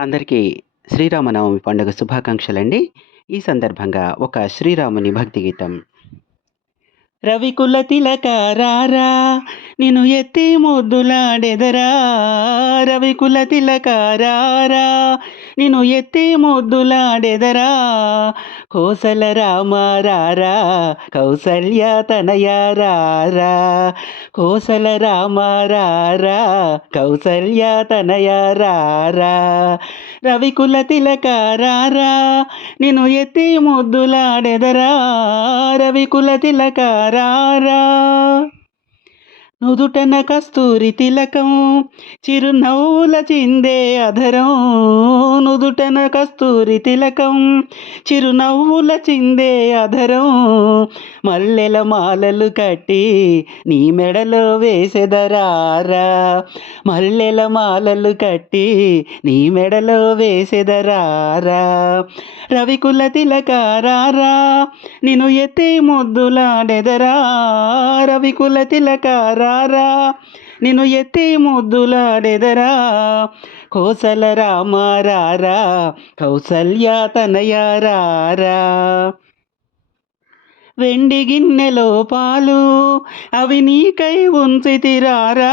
అందరికీ శ్రీరామనవమి పండుగ శుభాకాంక్షలండి. ఈ సందర్భంగా ఒక శ్రీరాముని భక్తి గీతం రవికుల తిలకారారా నిన్ను ఎత్తి ముద్దులాడెదరా. రవికుల తిలకారారా నిన్ను ఎత్తి ముద్దులాడెదరా. కోసల రామారారా కౌసల్య తనయారారా. కోసల రామారారా కౌసల్య తనయారారా. రవికుల తిలకారారా నిన్ను ఎత్తి ముద్దులాడెదరా. రవికుల తిలకారా రారా. నుదుటన కస్తూరి తిలకం చిరునవ్వుల చిందే అధరం. నుదుటన కస్తూరి తిలకం చిరునవ్వుల చిందే అధరం. మల్లెల మాలలు కట్టి నీ మెడలో వేసెదరారా. మల్లెల మాలలు కట్టి నీ మెడలో వేసెదరారా. రవికుల తిలకారారా నిన్ను ఎత్తి ముద్దులాడెదరా రవికుల తిలకారారా నిన్ను ఎత్తి ముద్దులాడెదరా కోసల రామారా రారా. కౌసల్య వెండి గిన్నెలో పాలు అవి నీకై ఉంచితిరారా?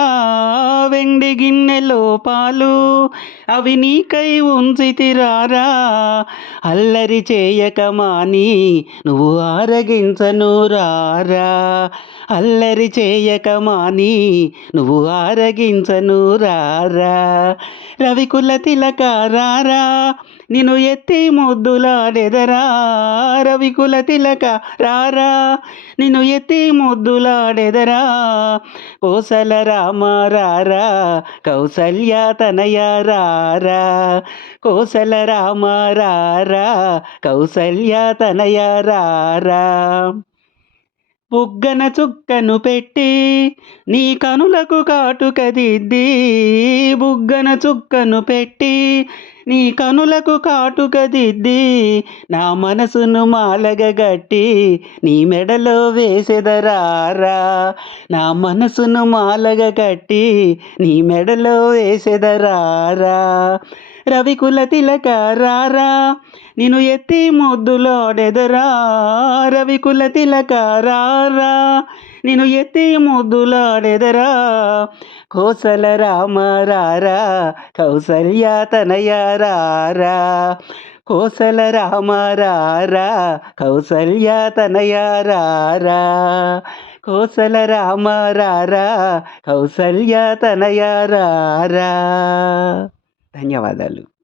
వెండి గిన్నెలో పాలు అవి నీకై ఉంచితిరారా? అల్లరి చేయక మాని నువ్వు ఆరగించను రారా అల్లరి చేయక మాని నువ్వు ఆరగించను రారా రవికుల తిలక రారా నిన్ను ఎత్తి ముద్దులాడెదరా? రవికుల తిలక రారా నిన్ను ఎత్తి ముద్దులాడెదరా. కోసల రామారారా కౌసల్య తనయారా కోసల రామారారా కౌసల్య తనయ బుగ్గన చుక్కను పెట్టి నీ కనులకు కాటుకదిద్ది బుగ్గన చుక్కను పెట్టి నీ కనులకు కాటుక దిద్ది నా మనసును మాలగగట్టి నీ మెడలో వేసెదరారా నా మనసును మాలగగట్టి నీ మెడలో వేసెదరారా రవికుల తిలక రారా నిన్ను ఎత్తి ముద్దులోడెదరా రవికుల తిలక రారా నిన్ను ఎత్తి ముద్దులాడెదరా కోసల రామ రారా కౌసల్య తనయ కోసల రామ రారా కౌసల్య తనయ కోసల రామ రారా కౌసల్య తనయ ధన్యవాదాలు.